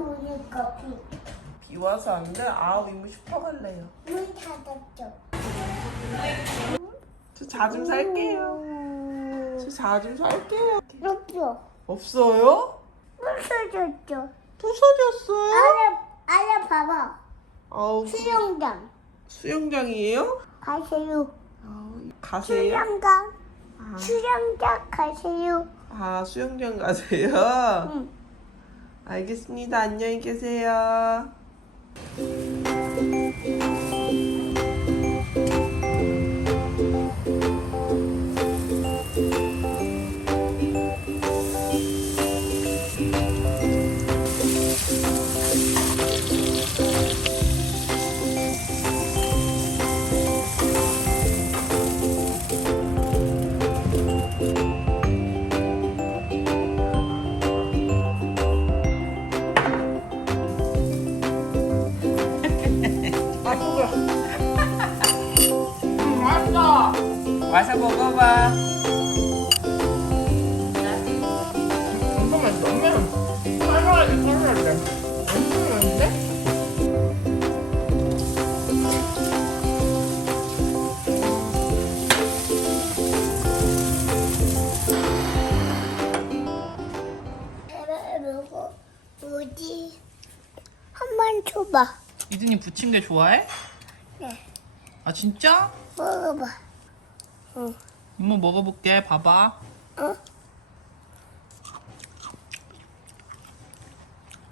오니까 비. 비 와서 안 돼? 아 이모 슈퍼 갈래요 문 닫았죠. 저 자좀 살게요 저 자좀 살게요 없죠. 없어요? 없어졌죠. 부서졌어요? 아래, 아래 봐봐. 아우 그- 수영장. 수영장이에요? 가세요. 아우, 가세요? 수영장. 아, 수영장 가세요. 아 수영장 가세요? 응. 알겠습니다. 안녕히 계세요 맛 한번 봐봐. 잠깐만 너무 빨아야 빨아야 안 좋은데? 먹어 뭐지? 이준이 부침개 좋아해? 네. 아 진짜? 먹어봐. 이모 먹어볼게 봐봐 어?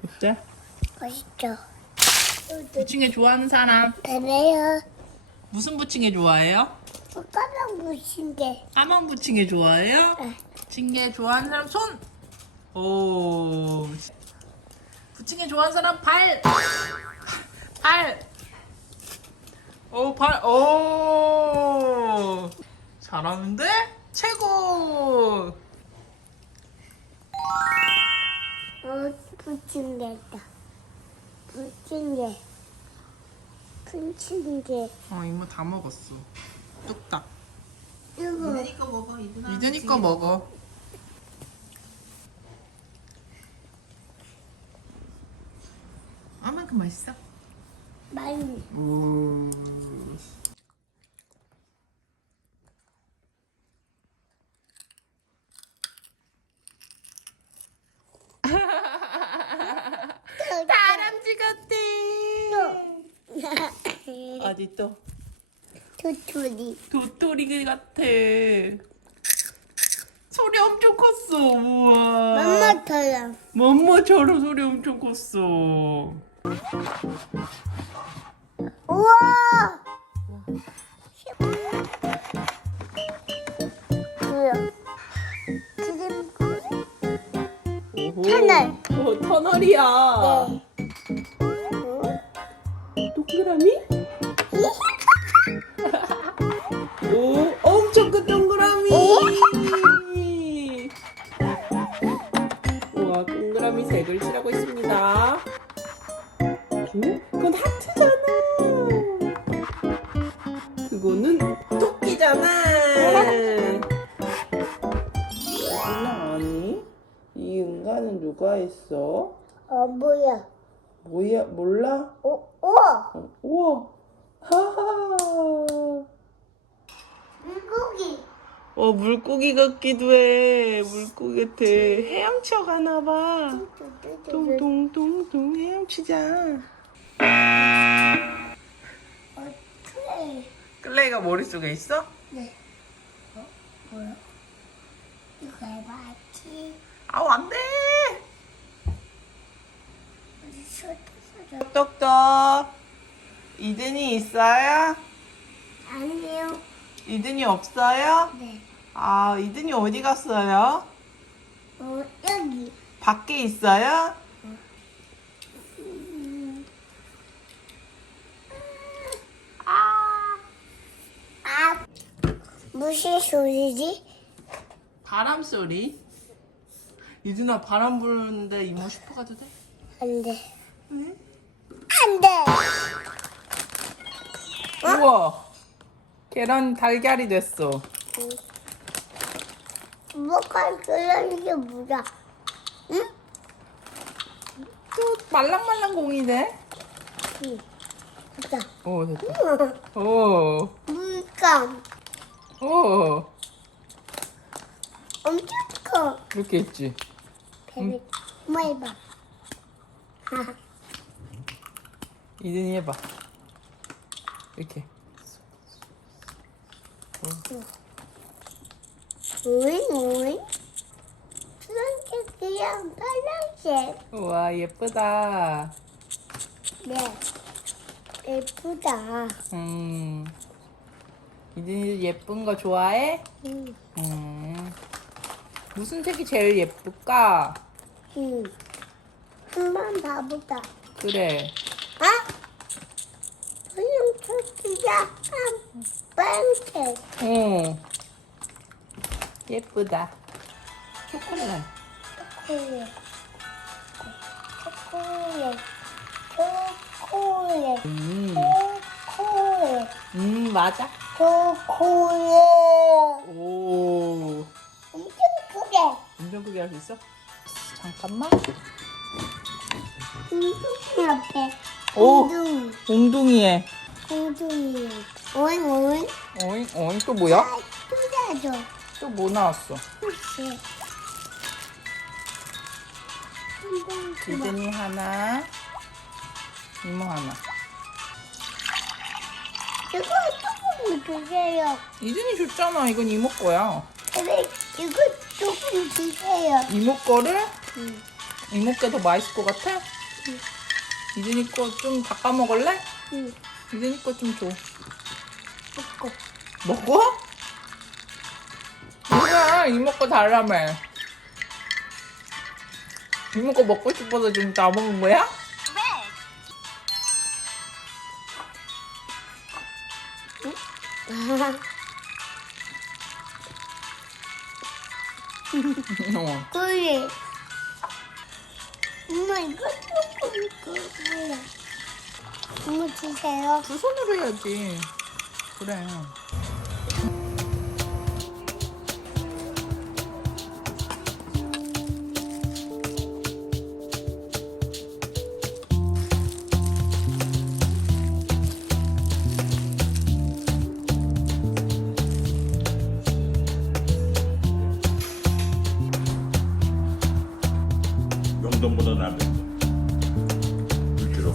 어때? 맛있죠? 부침개 좋아하는 사람 그래요. 무슨 부침개 좋아해요? 까만 무신데. 까만 부침개 좋아해요? 부침개 좋아하는 사람 손! 오 부침개 좋아하는 사람 발! 발! 오 발! 오 잘하는데? 최고! 어, 부침개다. 부침개. 부침개. 어 이모 다 먹었어 뚝딱 이거. 이거 먹어 이준아 이준이 거 먹어 아만큼 맛있어? 많이. 오. 다람쥐 같아. 어디 또? 도토리. 도토리 같아. 소리 엄청 컸어. 우와. 맘마터랑. 맘마처럼 소리 엄청 컸어. 우와! 뭐야? 지금 오호. 터널. 어, 터널이야. 네. 동그라미? 색을 칠하고 있습니다. 오, 그건 하트잖아. 그거는 토끼잖아. 아니, 이 응가는 누가 했어? 어, 뭐야? 뭐야, 몰라? 오, 우와! 어, 우와, 하하. 물고기. 어 물고기 같기도 해 물고기 같아 헤엄쳐 가나봐 똥똥똥똥 헤엄치자 어, 그래. 클레이가 머릿속에 있어? 네. 어, 뭐야? 이거 해봐야지. 아우 안 돼 어디 쏟아져. 똑똑 이든이 있어요? 아니요. 이든이 없어요? 네. 아 이든이 어디 갔어요? 어, 여기. 밖에 있어요? 아. 무슨 소리지? 바람 소리. 이준아 바람 부르는데 이모 슈퍼 가도 돼? 안 돼. 응? 안 돼. 우와. 계란 달걀이 됐어. 뭐가 그런 게 뭐야? 응? 또 말랑말랑 공이 돼? 응. 보자. 오 됐다. 오. 물감 오. 엄청 커. 이렇게 있지. 배를 뭐 해봐. 이든이 해봐. 이렇게. 오 잉 오잉. 파란색. 우와 예쁘다. 네. 예쁘다. 음. 이든이도 예쁜 거 좋아해? 응. 음. 무슨 색이 제일 예쁠까? 응. 한번 봐보자. 그래. 아? 분홍 토끼야. 빨간색. 어. 예쁘다. 초콜릿. 초콜릿. 초콜릿. 초콜릿. 음. 초콜릿. 음 맞아. 초콜릿. 오. 엄청 크게. 엄청 크게 할 수 있어? 잠깐만. 웅둥이 옆에. 오. 웅둥이. 웅둥이에. 웅둥이. 오잉 오잉. 어잉 어잉 또 뭐야? 아, 뜯어줘. 또 뭐 나왔어? 이든이 하나. 이모 하나. 이거 조금 주세요. 이든이 줬잖아. 이건 이모 거야. 근데 이거 조금 주세요. 이모 거를 응. 이모 게 더 맛있을 것 같아? 이든이 거좀 닦아 먹을래? 응. 이든이 거좀 줘. 먹고. 먹어? 이모 거 달라며. 이모 거 먹고 싶어서 지금 다 먹은 거야? 어. 그래. 엄마 이거 조금 그래. 엄마 주세요. 두 손으로 해야지. 그래. 용돈보다 낫다. 물주로.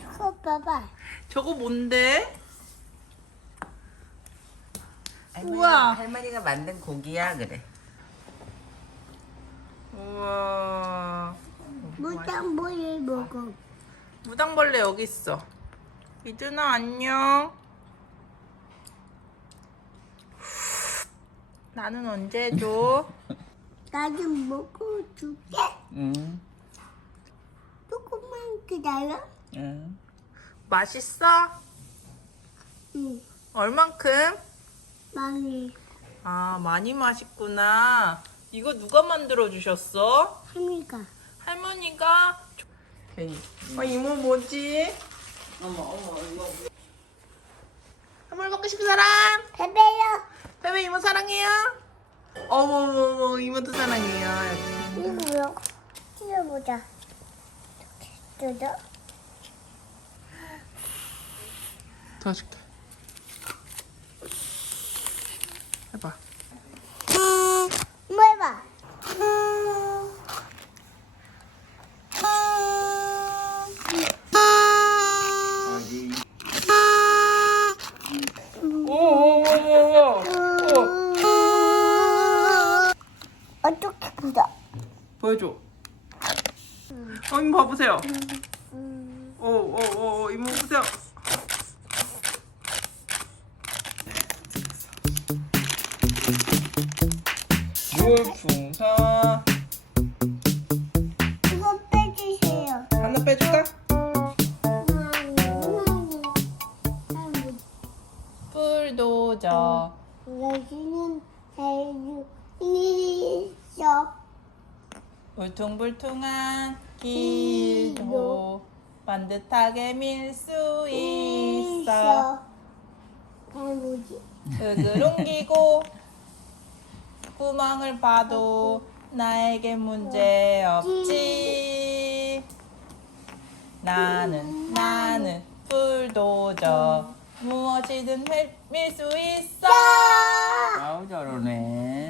이거 봐봐. 저거 뭔데? 할머니가, 우와. 할머니가 만든 고기야 그래. 우와. 무당보리 먹어. 무당벌레 여기 있어. 이준아 안녕. 나는 언제 줘? 나 좀 먹고 줄게. 응. 조금만 기다려. 응. 맛있어? 응. 얼만큼? 많이. 아 많이 맛있구나. 이거 누가 만들어 주셨어? 하니까. 할머니가. 괜히. 어 이모 뭐지? 어머 어머 이거 선물 먹고 싶은 사람? 배배요. 베베 이모 사랑해요. 어머 어머 어머 이모도 사랑해요. 이거요. 찢어보자. 뜯어. 더 줄게. 해봐. 보여줘. 어 이모 봐보세요. 오오 오 이모 보세요. 물풍선 이거 빼주세요. 하나 빼줄까? 불 있어. 여기는 해주 있어. 울퉁불퉁한 길도 반듯하게 밀 수 있어. 흙을 옮기고 구멍을 봐도 나에게 문제 없지. 나는 나는 불도저 무엇이든 밀 수 있어. 아우 저러네